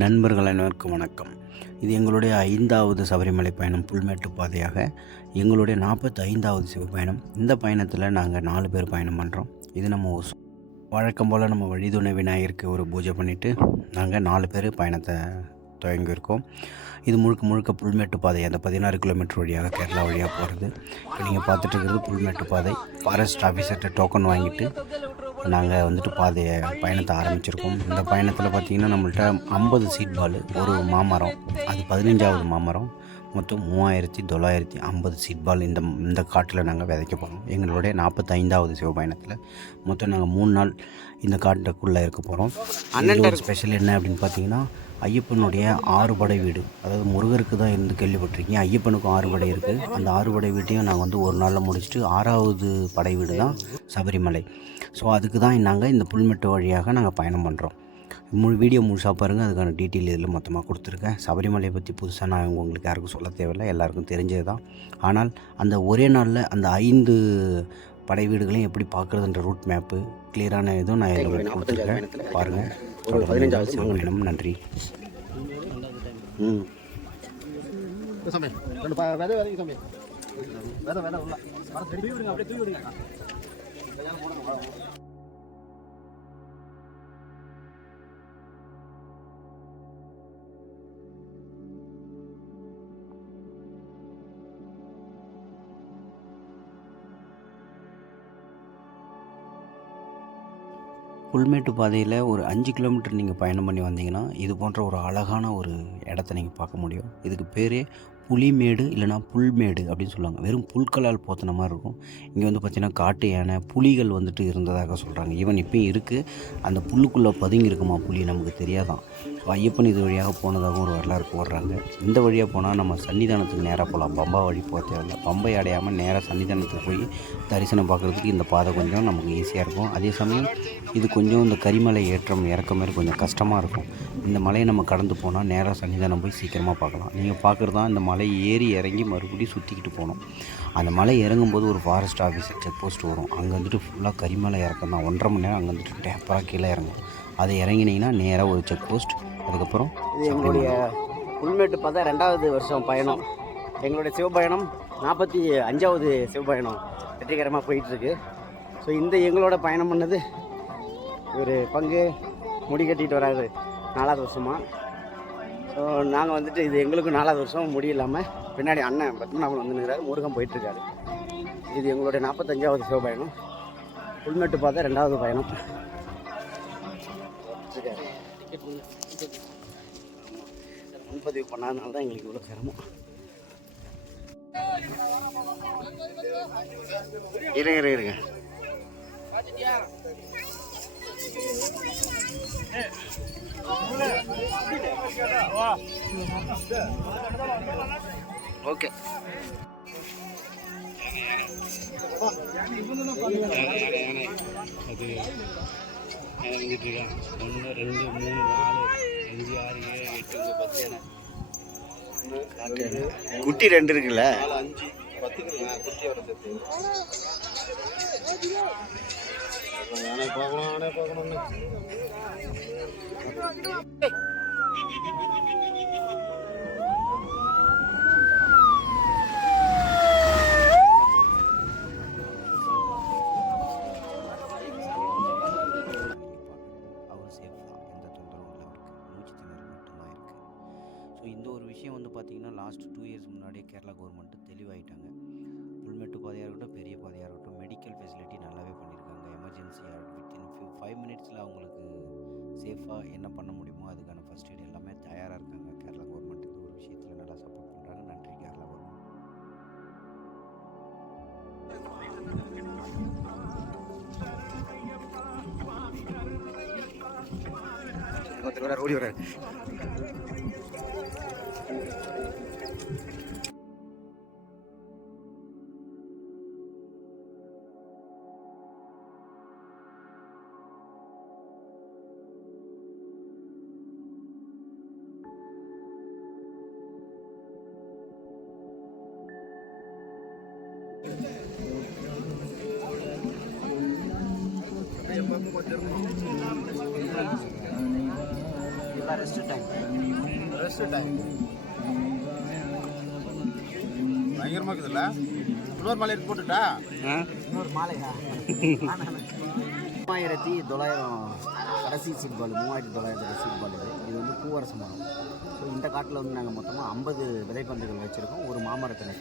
நண்பர்கள் அனைவருக்கும் வணக்கம். இது எங்களுடைய 5வது சபரிமலை பயணம். புல்மேட்டு பாதையாக எங்களுடைய 45வது சிவபயணம். இந்த பயணத்தில் நாங்கள் 4 பேர் பயணம் பண்ணுறோம். இது நம்ம வழக்கம் போல் நம்ம வழிதுணை விநாயகருக்கு ஒரு பூஜை பண்ணிவிட்டு நாங்கள் 4 பேர் பயணத்தை துவங்கியிருக்கோம். இது முழுக்க புல்மேட்டு பாதை, அந்த 16 கிலோமீட்டர் வழியாக கேரளா வழியாக போகிறது. இப்போ நீங்கள் பார்த்துட்டு இருக்கிறது புல்மேட்டு பாதை. ஃபாரஸ்ட் ஆஃபீஸர்கிட்ட டோக்கன் வாங்கிட்டு நாங்கள் பயணத்தை ஆரம்பிச்சிருக்கோம். இந்த பயணத்தில் பார்த்திங்கன்னா நம்மள்ட்ட 50 சீட் பால், ஒரு மாமரம், அது 15வது மாமரம், மொத்தம் 3950 சீட் பால் இந்த காட்டில் நாங்கள் விதைக்க போகிறோம். எங்களுடைய 45வது சிவபயணத்தில் மொத்தம் நாங்கள் 3 நாள் இந்த காட்டுக்குள்ளே இருக்க போகிறோம். அண்ணன் ஸ்பெஷல் என்ன அப்படின்னு பார்த்தீங்கன்னா, ஐயப்பனுடைய 6 படை வீடு, அதாவது முருகருக்கு தான் இருந்து கேள்விப்பட்டிருக்கீங்க, ஐயப்பனுக்கும் 6 படை இருக்குது. அந்த 6 படை வீட்டையும் நாங்கள் ஒரு நாளில் முடிச்சுட்டு 6வது படை வீடு தான் சபரிமலை. ஸோ அதுக்கு தான் நாங்கள் இந்த புல்மெட்டு வழியாக நாங்கள் பயணம் பண்ணுறோம். வீடியோ முழுசாக பாருங்கள், அதுக்கான டீட்டெயில் இதில் மொத்தமாக கொடுத்துருக்கேன். சபரிமலையை பற்றி புதுசாக நான் உங்களுக்கு யாருக்கும் சொல்ல தேவையில்லை, எல்லாருக்கும் தெரிஞ்சது தான். ஆனால் அந்த ஒரே நாளில் அந்த 5 படை வீடுகளையும் எப்படி பார்க்குறதுன்ற ரூட் மேப்பு கிளியரான இதுவும் நான் இதில் கொடுத்துருக்கேன். பாருங்கள். 15வது சிவபயணம். நன்றி. புல்மேட்டு பாதையில் ஒரு 5 கிலோமீட்டர் நீங்கள் பயணம் பண்ணி வந்தீங்கன்னா இது போன்ற ஒரு அழகான ஒரு இடத்த நீங்கள் பார்க்க முடியும். இதுக்கு பேரே புலிமேடு இல்லைனா புல்மேடு அப்படின்னு சொல்லுவாங்க. வெறும் புல்களால் போத்தின மாதிரி இருக்கும். இங்கே பார்த்திங்கன்னா காட்டு யானை, புலிகள் இருந்ததாக சொல்கிறாங்க. ஈவன் இப்போயும் இருக்குது. அந்த புல்லுக்குள்ளே பதுங்கி இருக்குமா புலி, நமக்கு தெரியாதான். ஐயப்பன் இது வழியாக போனதாகவும் ஒரு வரலாறு போடுறாங்க. இந்த வழியாக போனால் நம்ம சன்னிதானத்துக்கு நேராக போகலாம். பம்பா வழி போக தேவையில்லை. பம்பை அடையாமல் நேராக சன்னிதானத்துக்கு போய் தரிசனம் பார்க்குறதுக்கு இந்த பாதை கொஞ்சம் நமக்கு ஈஸியாக இருக்கும். அதே சமயம் இது கொஞ்சம் இந்த கரிமலை ஏற்றம் இறக்கம் மாதிரி கொஞ்சம் கஷ்டமாக இருக்கும். இந்த மலையை நம்ம கடந்து போனால் நேராக சன்னிதானம் போய் சீக்கிரமாக பார்க்கலாம். நீங்கள் பார்க்குறது தான் இந்த மலை ஏறி இறங்கி மறுபடியும் சுற்றிக்கிட்டு போகணும். அந்த மலை இறங்கும்போது ஒரு ஃபாரஸ்ட் ஆஃபீஸர் செக் போஸ்ட் வரும். அங்கே ஃபுல்லாக கரிமலை இறக்கம் தான். 1.5 மணி நேரம் அங்கே டேப்பராக கீழே இறங்கும். அதை இறங்கினீங்கன்னா நேராக ஒரு செக் போஸ்ட். அதுக்கப்புறம் இது எங்களுடைய புல்மேட்டு பார்த்தா 2வது வருஷம் பயணம். எங்களுடைய சிவபயணம் 45வது சிவபயணம் வெற்றிகரமாக போயிட்டுருக்கு. ஸோ எங்களோட பயணம் பண்ணது ஒரு பங்கு முடி கட்டிட்டு வராது 4வது வருஷமாக. ஸோ நாங்கள் இது எங்களுக்கும் 4வது வருஷம் முடி இல்லாமல் பின்னாடி அண்ணன் பத்மநாபன் வந்துருக்கிறாரு, முருகன் போயிட்டுருக்காரு. இது எங்களுடைய 45வது சிவபயணம். புல்மேட்டு பார்த்தா 2வது பயணம். முன்பதிவு பண்ணாதனால தான் எங்களுக்கு இவ்வளோ சிரமம். இருங்க ஓகே. அது 1 2 3 4 5 6 7 8 9 10 குட்டி 2 இருக்குல்ல, 5 10 குட்டி வர சேர்த்து ஆனே பார்க்கணும். இந்த ஒரு விஷயம் பார்த்திங்கன்னா லாஸ்ட் 2 இயர்ஸ் முன்னாடியே கேரளா கவர்மெண்ட்டு தெளிவாயிட்டாங்க. புல்மேட்டு பாதையாக இருக்கட்டும், பெரிய பாதையாக இருக்கட்டும், மெடிக்கல் ஃபெசிலிட்டி நல்லாவே பண்ணியிருக்காங்க. எமர்ஜென்சியாக வித்தின் 5 மினிட்ஸில் அவங்களுக்கு சேஃபாக என்ன பண்ண முடியுமோ அதுக்கான ஃபஸ்ட் எய்ட் எல்லாமே தயாராக இருக்காங்க. கேரளா கவர்மெண்ட் இந்த ஒரு விஷயத்தில் நல்லா சப்போர்ட் பண்ணுறாங்க. நன்றி கேரளா கவர்மெண்ட். ஓடி வர எல்லாம் ரெஸ்ட் டைம். பயங்கரமாக இருக்குதுல்ல. இன்னொரு மாலை எடுத்து போட்டுட்டா இன்னொரு மாலையா? 3900 கடைசி சீட் பால், 3900 சீட் பால். இது வந்து பூவரச மரம். ஸோ இந்த காட்டில் வந்து நாங்கள் மொத்தமாக 50 விதைப்பந்துகள் வச்சுருக்கோம், ஒரு மாமரத்தில்.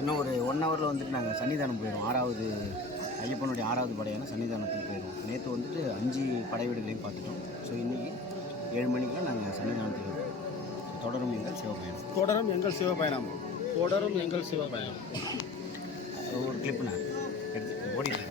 இன்னும் ஒரு 1 ஹவரில் வந்துட்டு நாங்கள் சன்னிதானம் போயிடுவோம். 6வது ஐயப்பனுடைய 6வது படையான சன்னிதானத்துக்கு போயிடுவோம். நேற்று வந்துட்டு 5 படை வீடுகளையும் பார்த்துட்டோம். ஸோ இன்றைக்கி 7 மணிக்கெலாம் நாங்கள் சன்னிதானத்துக்கு இருக்கோம். தொடரும் எங்கள் சிவபயணம். தொடரும் எங்கள் சிவபயணம். தொடரும் எங்கள் சிவபயணம். ஒரு கிளிப்பு நான் எடுத்து ஓடிட்டு.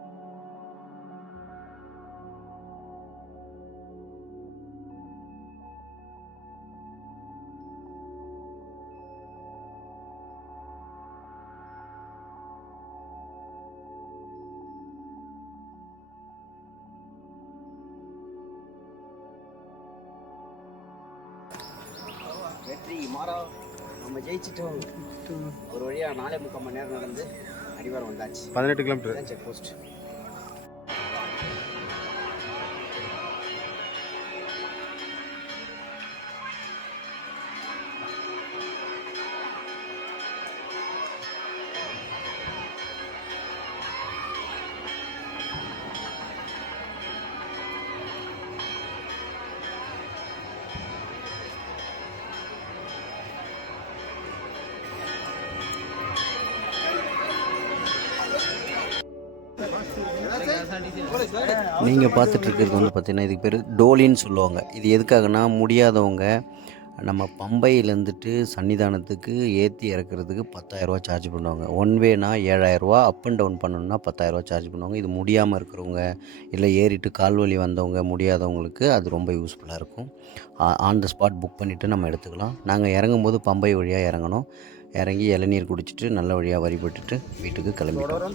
வெற்றி மாறா, நம்ம ஜெயிச்சிட்டோம். ஒரு வழியாக 4.25 மணி நேரம் நடந்து அடிவாரம் வந்தாச்சு. 18 கிலோமீட்டர் செக் போஸ்ட். நீங்கள் பார்த்துட்ருக்கிறது வந்து பார்த்திங்கன்னா இதுக்கு பேர் டோலின்னு சொல்லுவாங்க. இது எதுக்காகனா முடியாதவங்க நம்ம பம்பையிலேருந்துட்டு சன்னிதானத்துக்கு ஏற்றி இறக்குறதுக்கு 10,000 சார்ஜ் பண்ணுவாங்க. ஒன் வேனா 7,000, அப் அண்ட் டவுன் பண்ணணுன்னா 10,000 சார்ஜ் பண்ணுவாங்க. இது முடியாமல் இருக்கிறவங்க, இல்லை ஏறிட்டு கால்வலி வந்தவங்க, முடியாதவங்களுக்கு அது ரொம்ப யூஸ்ஃபுல்லாக இருக்கும். ஆன் த ஸ்பாட் புக் பண்ணிவிட்டு நம்ம எடுத்துக்கலாம். நாங்கள் இறங்கும்போது பம்பை வழியாக இறங்கணும். இறங்கி இளநீர் குடிச்சிட்டு நல்ல வழியாக வழிபட்டுட்டு வீட்டுக்கு கிளம்பிட்டோம்.